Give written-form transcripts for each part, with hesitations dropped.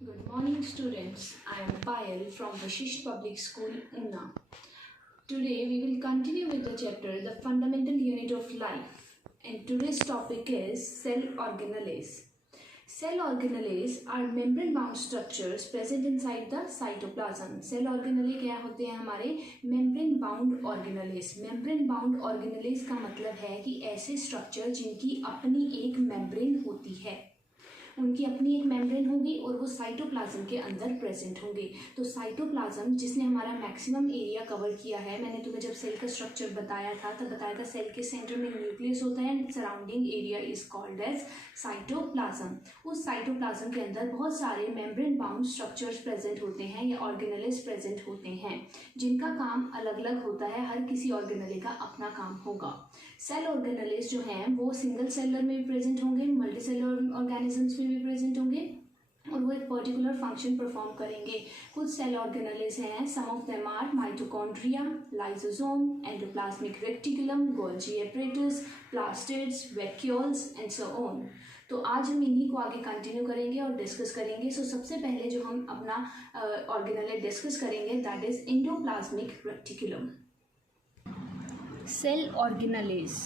Good morning, students. I am Payal from Vashisht Public School, Una. Today we will continue with the chapter The Fundamental Unit of Life, and today's topic is cell organelles. Cell organelles are membrane-bound structures present inside the cytoplasm. Cell organelle क्या होते हैं हमारे membrane-bound organelles. Membrane-bound organelles का मतलब है कि ऐसे structure जिनकी अपनी एक मेम्ब्रेन होती है, उनकी अपनी एक मेम्ब्रेन होगी और वो साइटोप्लाज्म के अंदर प्रेजेंट होंगे। तो साइटोप्लाज्म जिसने हमारा मैक्सिमम एरिया कवर किया है, मैंने तुम्हें जब सेल का स्ट्रक्चर बताया था तब बताया था सेल के सेंटर में न्यूक्लियस होता है and surrounding area is called as cytoplasm. उस साइटोप्लाज्म के अंदर बहुत सारे मेम्ब्रेन बाउंड स्ट्रक्चर्स प्रेजेंट होते हैं या ऑर्गेनेल्स प्रेजेंट होते हैं, जिनका काम अलग अलग होता है। हर किसी ऑर्गेनेले का अपना काम होगा। सेल ऑर्गेनेल्स जो हैं वो सिंगल सेलर में भी प्रेजेंट होंगे, मल्टी सेलर ऑर्गेनिजम्स में भी प्रेजेंट होंगे और वो एक पर्टिकुलर फंक्शन परफॉर्म करेंगे। कुछ सेल ऑर्गेनेल्स हैं, some of them are mitochondria, lysosome, endoplasmic reticulum, Golgi apparatus, plastids, vacuoles and so on. तो आज हम इन्हीं को आगे कंटिन्यू करेंगे और डिस्कस करेंगे। सो सबसे पहले जो हम अपना ऑर्गेनेल डिस्कस करेंगे that is endoplasmic reticulum. Cell organelles.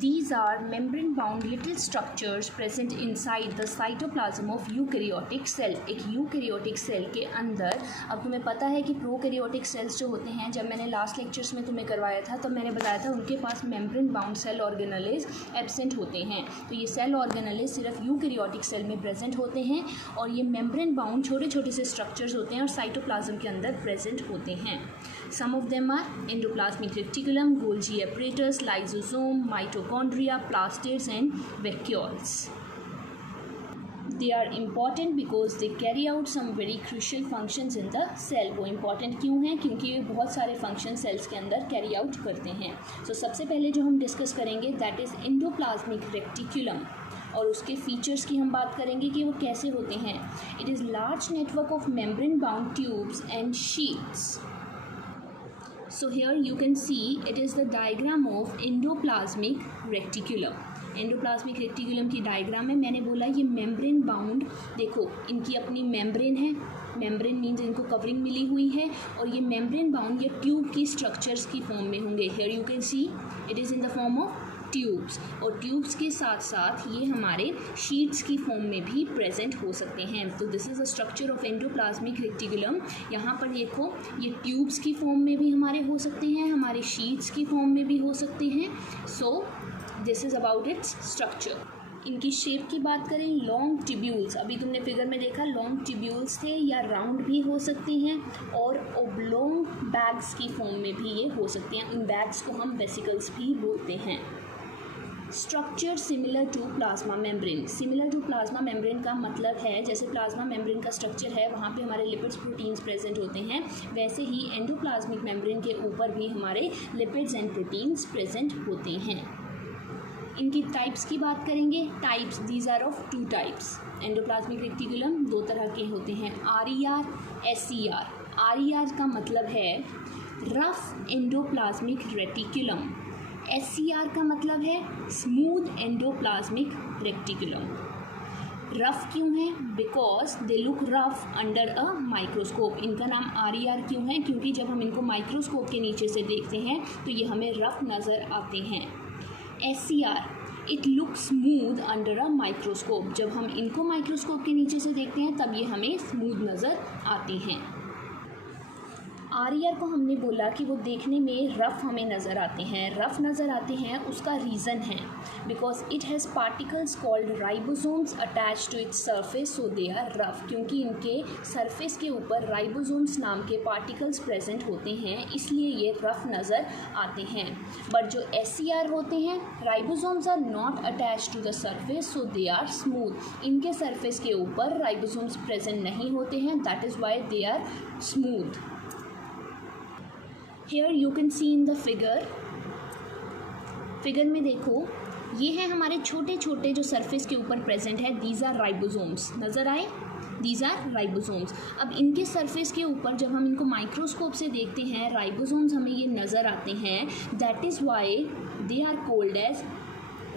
These are membrane-bound little structures present inside the cytoplasm of eukaryotic cell. एक eukaryotic cell के अंदर, अब तुम्हें पता है कि प्रोकैरियोटिक सेल्स जो होते हैं, जब मैंने लास्ट लेक्चर्स में तुम्हें करवाया था तब मैंने बताया था उनके पास membrane-bound cell organelles एब्सेंट होते हैं। तो ये सेल ऑर्गेनेल्स सिर्फ यूकैरियोटिक सेल में प्रेजेंट होते हैं और ये membrane-bound छोटे छोटे से स्ट्रक्चर्स होते हैं और साइटोप्लाज्म के अंदर प्रेजेंट होते हैं। Some of them are endoplasmic reticulum, Golgi apparatus, lysosome, mitochondria, plastids and vacuoles. They are important because they carry out some very crucial functions in the cell. वो important क्यों हैं? क्योंकि ये बहुत सारे फंक्शन सेल्स के अंदर कैरी आउट करते हैं। So सबसे पहले जो हम डिस्कस करेंगे दैट इज़ एंडोप्लाज्मिक रेक्टिकुलम और उसके फीचर्स की हम बात करेंगे कि वो कैसे होते हैं। It is large network of membrane bound tubes and sheets. So here you can see it is the diagram of endoplasmic reticulum. Endoplasmic reticulum की डायग्राम है। मैंने बोला ये मेम्ब्रेन बाउंड, देखो इनकी अपनी मेम्ब्रेन है, मेम्ब्रेन मीन्स इनको कवरिंग मिली हुई है और ये मेम्ब्रेन बाउंड ये ट्यूब की स्ट्रक्चर्स की फॉर्म में होंगे। Here you can see it is in the form of tubes और ट्यूब्स के साथ साथ ये हमारे शीट्स की फॉर्म में भी प्रेजेंट हो सकते हैं। तो this is a structure of endoplasmic reticulum. यहाँ पर देखो ये ट्यूब्स की फॉर्म में भी हमारे हो सकते हैं, हमारे शीट्स की फॉर्म में भी हो सकते हैं। So this is about its structure. इनकी शेप की बात करें, लॉन्ग ट्यूब्यूल्स, अभी तुमने फिगर में देखा लॉन्ग ट्यूब्यूल्स थे, या राउंड भी हो सकते हैं और ओब्लोंग बैग्स की फॉर्म में भी ये हो सकते हैं। इन बैग्स को हम वेसिकल्स भी बोलते हैं। Structure similar to plasma membrane. Similar to plasma membrane का मतलब है जैसे प्लाज्मा मेम्ब्रेन का स्ट्रक्चर है वहाँ पे हमारे लिपिड्स प्रोटीन्स प्रेजेंट होते हैं, वैसे ही एंडोप्लाज्मिक मेम्ब्रेन के ऊपर भी हमारे लिपिड्स एंड प्रोटीन्स प्रेजेंट होते हैं। इनकी टाइप्स की बात करेंगे, types these are of two types. Endoplasmic reticulum दो तरह के होते हैं, RER, SER। RER का मतलब है रफ एंडोप्लाज्मिक रेटिकुलम, SCR का मतलब है स्मूथ एंडोप्लाज्मिक रेक्टिकुलम। रफ क्यों है? Because they look rough under a microscope. इनका नाम RER क्यों है? क्योंकि जब हम इनको माइक्रोस्कोप के नीचे से देखते हैं तो ये हमें रफ नज़र आते हैं। SCR, it look smooth under a microscope. जब हम इनको माइक्रोस्कोप के नीचे से देखते हैं तब ये हमें स्मूथ नज़र आते हैं। RER को हमने बोला कि वो देखने में रफ़ हमें नज़र आते हैं। रफ़ नज़र आते हैं उसका रीज़न है because it has particles called ribosomes attach to its surface, so they are rough. क्योंकि इनके सरफेस के ऊपर राइबोसोम्स नाम के पार्टिकल्स प्रेजेंट होते हैं, इसलिए ये रफ़ नज़र आते हैं। बट जो SCR होते हैं, ribosomes are not attach to the surface, so they are smooth. इनके सरफेस के ऊपर राइबोसोम्स प्रेजेंट नहीं होते हैं, that is why they are smooth. Here you can see in the figure, figure में देखो ये है हमारे छोटे छोटे जो सरफेस के ऊपर प्रेजेंट है, दीज आर राइबोसोम्स। नज़र आए? These are ribosomes. अब इनके सरफेस के ऊपर जब हम इनको माइक्रोस्कोप से देखते हैं राइबोसोम्स हमें ये नज़र आते हैं, that is why they are called as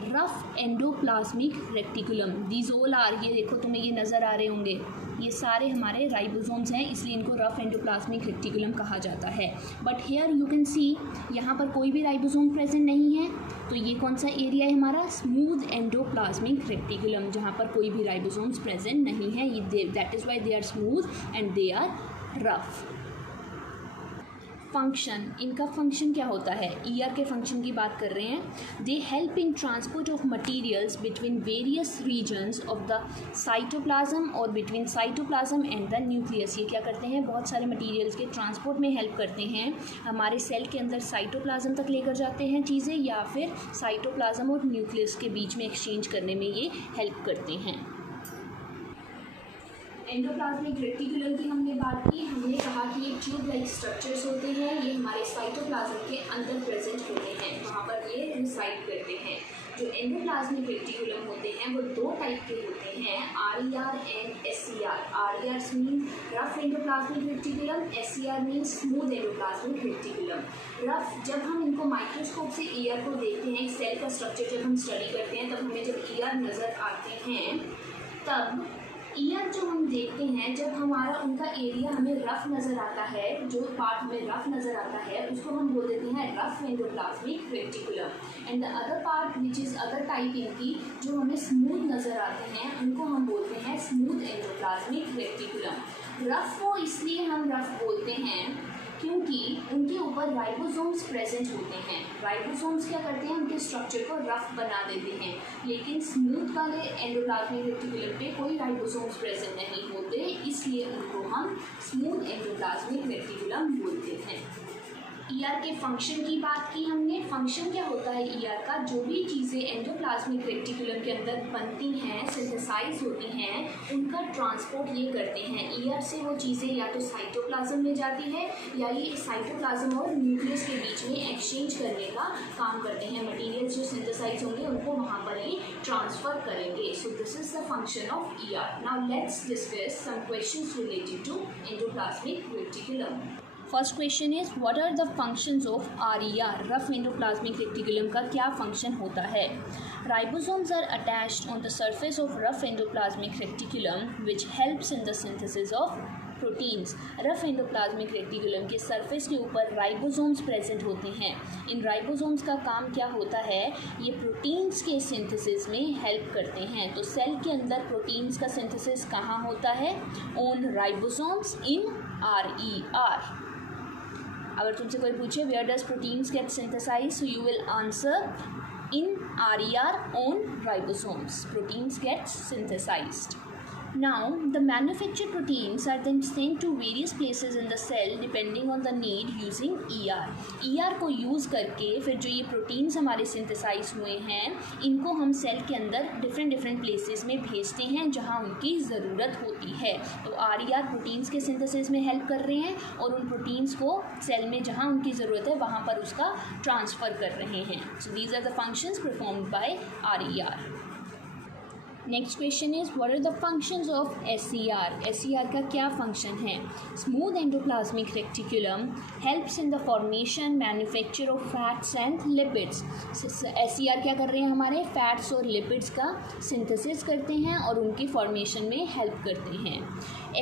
rough endoplasmic reticulum. These all are, ये देखो तुम्हें ये नज़र आ रहे होंगे, ये सारे हमारे राइबोसोम्स हैं, इसलिए इनको रफ एंडोप्लाज्मिक रेटिकुलम कहा जाता है। But here you can see, यहाँ पर कोई भी राइबोसोम प्रेजेंट नहीं है, तो ये कौन सा एरिया है हमारा, स्मूथ एंडोप्लाज्मिक रेटिकुलम, जहाँ पर कोई भी राइबोसोम्स प्रेजेंट नहीं है। ये that is why they are smooth and they are rough. Function, इनका फंक्शन क्या होता है, ईआर के फंक्शन की बात कर रहे हैं। They help in transport of materials between various regions of the cytoplasm और between cytoplasm and the nucleus. ये क्या करते हैं, बहुत सारे मटीरियल्स के ट्रांसपोर्ट में हेल्प करते हैं, हमारे सेल के अंदर साइटोप्लाज्म तक लेकर जाते हैं चीज़ें, या फिर साइटोप्लाज्म और न्यूक्लियस के बीच में एक्सचेंज करने में ये हेल्प करते हैं। एंडोप्लाज्मिक रेटिकुलम की हमने बात की, हमने कहा कि ये ट्यूब लाइक स्ट्रक्चर्स होते हैं, ये हमारे साइटोप्लाज्म के अंदर प्रेजेंट होते हैं, वहाँ पर ये रिसाइड करते हैं। जो एंडोप्लाज्मिक रेटिकुलम होते हैं वो दो टाइप के होते हैं, RER and SER। RER mean rough endoplasmic reticulum, SER mean smooth endoplasmic reticulum. Rough, जब हम इनको माइक्रोस्कोप से ईयर को देखते हैं, सेल का स्ट्रक्चर जब हम स्टडी करते हैं, तब हमें जब ईयर नज़र आते हैं, तब ईयर जो हम देखते हैं, जब हमारा उनका एरिया हमें रफ नज़र आता है, जो पार्ट हमें रफ नज़र आता है उसको हम बोल देते हैं rough endoplasmic reticulum. And the other part which is other type इनकी जो हमें स्मूथ नज़र आते हैं, उनको हम बोलते हैं स्मूथ एंडोप्लाज्मिक रेटिकुलम। रफ को इसलिए हम रफ बोलते हैं क्योंकि उनके ऊपर राइबोसोम्स प्रेजेंट होते हैं। राइबोसोम्स क्या करते हैं, उनके स्ट्रक्चर को रफ बना देते हैं, लेकिन स्मूथ वाले एंडोप्लाज्मिक रेटिकुलम पे कोई राइबोसोम्स प्रेजेंट नहीं होते, इसलिए उनको हम स्मूथ एंडोप्लाज्मिक रेटिकुलम बोलते हैं। ईआर के फंक्शन की बात की हमने। फंक्शन क्या होता है ईआर का, जो भी चीज़ें एंडोप्लाज्मिक रेटिकुलम के अंदर बनती हैं, सिंथेसाइज होती हैं, उनका ट्रांसपोर्ट ये करते हैं। ईआर से वो चीज़ें या तो साइटोप्लाज्म में जाती है, या ये साइटोप्लाज्म और न्यूक्लियस के बीच में एक्सचेंज करने का काम करते हैं। मटीरियल्स जो सिंथेसाइज होंगे उनको वहाँ पर ये ट्रांसफ़र करेंगे। So this is the function of ER. Now let's discuss some questions related to endoplasmic reticulum. First question is what are the functions of RER, rough endoplasmic reticulum का क्या function होता है। Ribosomes are attached on the surface of rough endoplasmic reticulum which helps in the synthesis of proteins. Rough endoplasmic reticulum के surface के ऊपर ribosomes present होते हैं। इन ribosomes का काम क्या होता है, ये प्रोटीन्स के सिंथेसिस में हेल्प करते हैं। तो सेल के अंदर प्रोटीन्स का सिंथेसिस कहाँ होता है, ऑन राइबोसोम्स इन RER। अगर तुमसे कोई पूछे where does proteins get synthesize, so you will answer in RER on ribosomes proteins get synthesized. Now, the manufactured proteins are then sent to various places in the cell depending on the need using ER. ER को use करके फिर जो ये proteins हमारे synthesise हुए हैं, इनको हम सेल के अंदर डिफरेंट प्लेसेस में भेजते हैं जहाँ उनकी ज़रूरत होती है। तो RER प्रोटीन्स के सिंथेसिस में हेल्प कर रहे हैं और उन प्रोटीन्स को सेल में जहाँ उनकी ज़रूरत है वहाँ पर उसका ट्रांसफ़र कर रहे हैं। So these are the functions performed by RER। Next question is what are the functions of SER। SER का क्या फंक्शन है। Smooth endoplasmic reticulum helps in the formation manufacture of fats and lipids. SER क्या कर रहे हैं, हमारे fats और lipids का सिंथेसिस करते हैं और उनकी फॉर्मेशन में हेल्प करते हैं।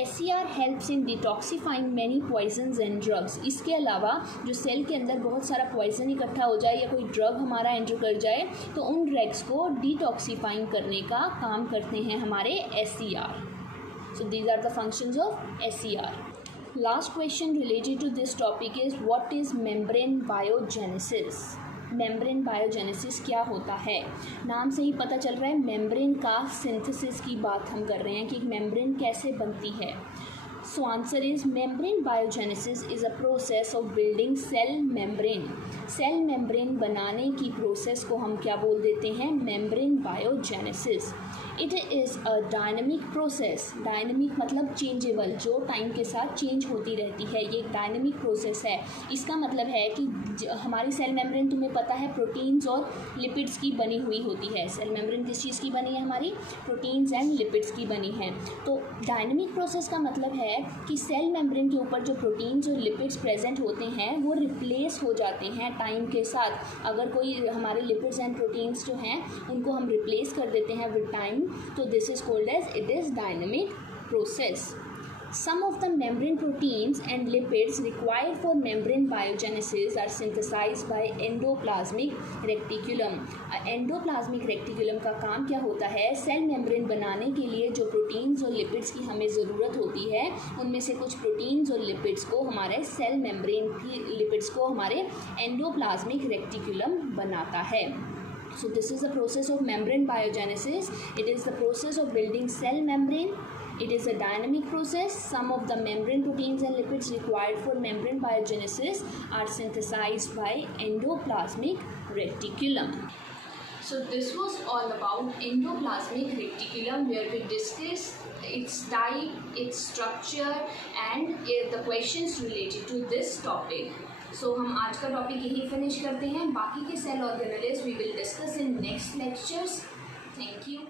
SER helps in detoxifying many poisons and drugs. इसके अलावा जो सेल के अंदर बहुत सारा पॉइजन इकट्ठा हो जाए या कोई ड्रग हमारा एंटर कर जाए तो उन ड्रग्स को डिटॉक्सिफाइंग करने का काम करते हैं हमारे SER। So these are the functions of SER। Last question related to this topic is what is membrane biogenesis. Membrane biogenesis क्या होता है, नाम से ही पता चल रहा है मेम्ब्रेन का सिंथेसिस की बात हम कर रहे हैं कि मेम्ब्रेन कैसे बनती है। So answer is membrane biogenesis is a process of building cell membrane. Cell membrane बनाने की प्रोसेस को हम क्या बोल देते हैं, membrane biogenesis. It is a dynamic process. Dynamic मतलब चेंजेबल, जो टाइम के साथ चेंज होती रहती है, ये एक डायनेमिक प्रोसेस है। इसका मतलब है कि हमारी सेल मेम्ब्रेन तुम्हें पता है प्रोटीन्स और लिपिड्स की बनी हुई होती है। सेल मेम्ब्रेन किस चीज़ की बनी है हमारी? प्रोटीन्स एंड लिपिड्स की बनी है। तो डायनेमिक प्रोसेस का मतलब है कि सेल मेम्ब्रेन के ऊपर जो प्रोटीन्स और लिपिड्स प्रेजेंट होते हैं वो रिप्लेस हो जाते हैं टाइम के साथ। अगर कोई हमारे लिपिड्स एंड प्रोटीन्स जो हैं उनको हम रिप्लेस कर देते हैं विद टाइम, तो this is called as it is dynamic process. Some of the membrane proteins and lipids required for membrane biogenesis are synthesized by endoplasmic reticulum. Endoplasmic reticulum का काम क्या होता है? सेल मेम्ब्रेन बनाने के लिए जो प्रोटीन्स और लिपिड्स की हमें ज़रूरत होती है, उनमें से कुछ प्रोटीन्स और लिपिड्स को हमारे सेल मेम्ब्रेन की लिपिड्स को हमारे एंडोप्लाज्मिक रेटिकुलम बनाता है. So this is the process of membrane biogenesis. It is the process of building cell membrane. It is a dynamic process. Some of the membrane proteins and lipids required for membrane biogenesis are synthesized by endoplasmic reticulum. So this was all about endoplasmic reticulum, where we discussed its type, its structure and the questions related to this topic. So हम आज का topic यही finish करते हैं. बाकी के cell organelles we will discuss in next lectures. Thank you.